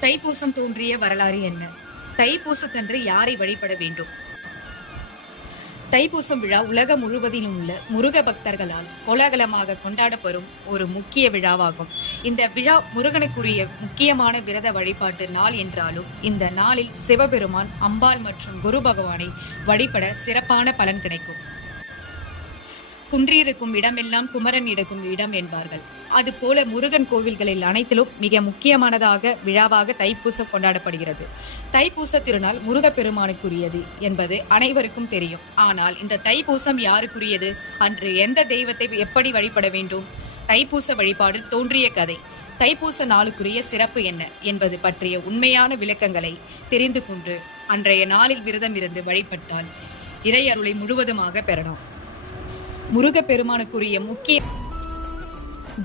தைப்பூசம் தோன்றிய வரலாறு என்ன? தைப்பூசத்தன்று யாரை வழிபட வேண்டும்? தைப்பூசம் விழா உலகம் முழுவதிலும் உள்ள முருக பக்தர்களால் கோலாகலமாக கொண்டாடப்படும் ஒரு முக்கிய விழாவாகும். இந்த விழா முருகனுக்குரிய முக்கியமான விரத வழிபாட்டு நாள் என்றாலும் இந்த நாளில் சிவபெருமான் அம்பாள் மற்றும் குரு பகவானை வழிபட சிறப்பான பலன் கிடைக்கும். குன்றியிருக்கும் இடமெல்லாம் குமரன் இருக்கும் இடம் என்பார்கள். அதுபோல முருகன் கோவில்களில் அனைத்திலும் மிக முக்கியமானதாக விழாவாக தைப்பூசம் கொண்டாடப்படுகிறது. தைப்பூச திருநாள் முருகப்பெருமானுக்குரியது என்பது அனைவருக்கும் தெரியும். ஆனால் இந்த தைப்பூசம் யாருக்குரியது? அன்று எந்த தெய்வத்தை எப்படி வழிபட வேண்டும்? தைப்பூச வழிபாடு தோன்றிய கதை. தைப்பூச நாளுக்குரிய சிறப்பு என்ன என்பது பற்றிய உண்மையான விளக்கங்களை தெரிந்து கொண்டு அன்றைய நாளில் விரதம் இருந்து வழிபட்டால் இறையருளை முழுவதுமாக பெறலாம். முருகப்பெருமானுக்குரிய முக்கிய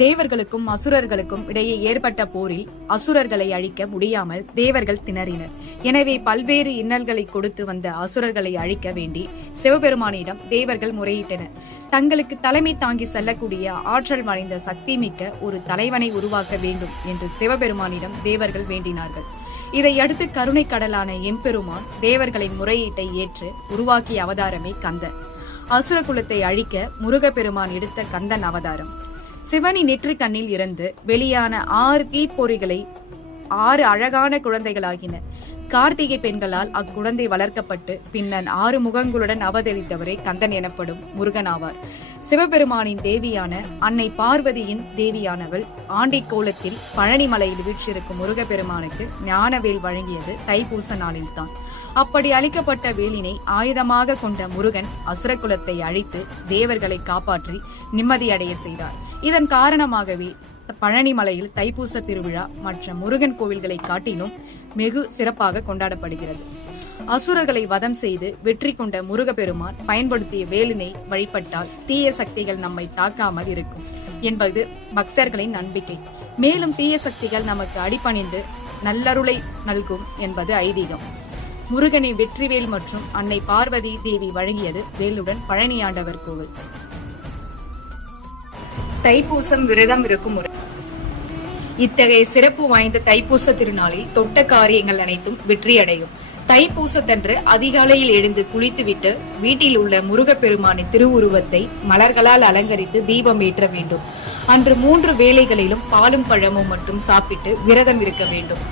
தேவர்களுக்கும் அசுரர்களுக்கும் இடையே ஏற்பட்ட போரில் அசுரர்களை அழிக்க முடியாமல் தேவர்கள் திணறினர். எனவே பல்வேறு இன்னல்களை கொடுத்து வந்த அசுரர்களை அழிக்க வேண்டி சிவபெருமானிடம் தேவர்கள் முறையிட்டனர். தங்களுக்கு தலைமை தாங்கி செல்லக்கூடிய ஆற்றல் வாய்ந்த சக்தி மிக்க ஒரு தலைவனை உருவாக்க வேண்டும் என்று சிவபெருமானிடம் தேவர்கள் வேண்டினார்கள். இதையடுத்து கருணை கடலான எம்பெருமான் தேவர்களின் முறையீட்டை ஏற்று உருவாக்கிய அவதாரமே கந்தர் அசுர குலத்தை அழிக்க முருகப்பெருமான் எடுத்த கந்தன் அவதாரம். சிவனி நெற்றி கண்ணில் இருந்து வெளியான ஆறு தீப்பொறிகளை ஆறு அழகான குழந்தைகளாகின. கார்த்திகை பெண்களால் அக்குழந்தை வளர்க்கப்பட்டு பின்னன் ஆறு முகங்களுடன் அவதரித்தவரே கந்தன் எனப்படும் முருகன் ஆவார். சிவபெருமானின் தேவியான அன்னை பார்வதியின் தேவியானவள் ஆண்டி கோலத்தில் பழனிமலையில் வீற்றிருக்கும் முருகப்பெருமானுக்கு ஞானவேல் வழங்கியது தைப்பூச நாளில்தான் அப்படி அளிக்கப்பட்ட வேலினை ஆயுதமாக கொண்ட முருகன் அசுரகுலத்தை அழித்து தேவர்களை காப்பாற்றி நிம்மதியடைய செய்தார். இதன் காரணமாகவே பழனிமலையில் தைப்பூச திருவிழா மற்ற முருகன் கோவில்களை காட்டிலும் வெகு சிறப்பாக கொண்டாடப்படுகிறது. அசுரர்களை வதம் செய்து வெற்றி கொண்ட முருகப்பெருமான் பயன்படுத்திய வேலினை வழிபட்டால் தீய சக்திகள் நம்மை தாக்காமல் இருக்கும் என்பது பக்தர்களின் நம்பிக்கை. மேலும் தீய சக்திகள் நமக்கு அடிபணிந்து நல்லருளை நல்கும் என்பது ஐதீகம். முருகனை வெற்றிவேல் மற்றும் அன்னை பார்வதி தேவி வழங்கியது வேலுடன் பழனியாண்டவர் கோவில். தைப்பூசம் விரதம் இருக்கும் முறை இத்தகைய சிறப்பு வாய்ந்த தைப்பூச திருநாளில் தொட்ட காரியங்கள் அனைத்தும் வெற்றியடையும். தைப்பூசத்தன்று அதிகாலையில் எழுந்து குளித்துவிட்டு வீட்டில் உள்ள முருகப்பெருமானின் திருவுருவத்தை மலர்களால் அலங்கரித்து தீபம் ஏற்ற வேண்டும். அன்று மூன்று வேளைகளிலும் பாலும் பழமும் மட்டும் சாப்பிட்டு விரதம் இருக்க வேண்டும்.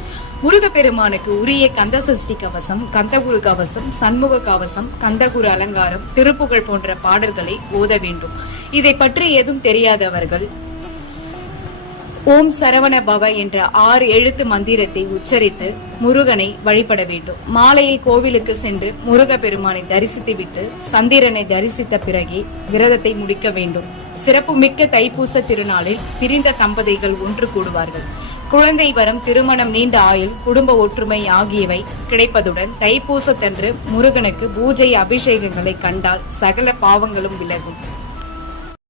முருகப்பெருமானுக்கு உரிய கந்த சஷ்டி கவசம் கந்தகுரு கவசம் சண்முக கவசம் கந்தகுரு அலங்காரம் திருப்புகழ் போன்ற பாடல்களை ஓத வேண்டும். இதை பற்றி ஏதும் தெரியாதவர்கள் ஓம் சரவண பவ என்ற ஆறு எழுத்து மந்திரத்தை உச்சரித்து முருகனை வழிபட வேண்டும். மாலையில் கோவிலுக்கு சென்று முருக பெருமானை தரிசித்துவிட்டு சந்திரனை தரிசித்த பிறகே விரதத்தை முடிக்க வேண்டும். சிறப்புமிக்க தைப்பூச திருநாளில் பிரிந்த தம்பதிகள் ஒன்று கூடுவார்கள். குழந்தை வரம் திருமணம் நீண்ட ஆயுள் குடும்ப ஒற்றுமை ஆகியவை கிடைப்பதுடன் தைப்பூசத்தன்று முருகனுக்கு பூஜை அபிஷேகங்களை கண்டால் சகல பாவங்களும் விலகும்.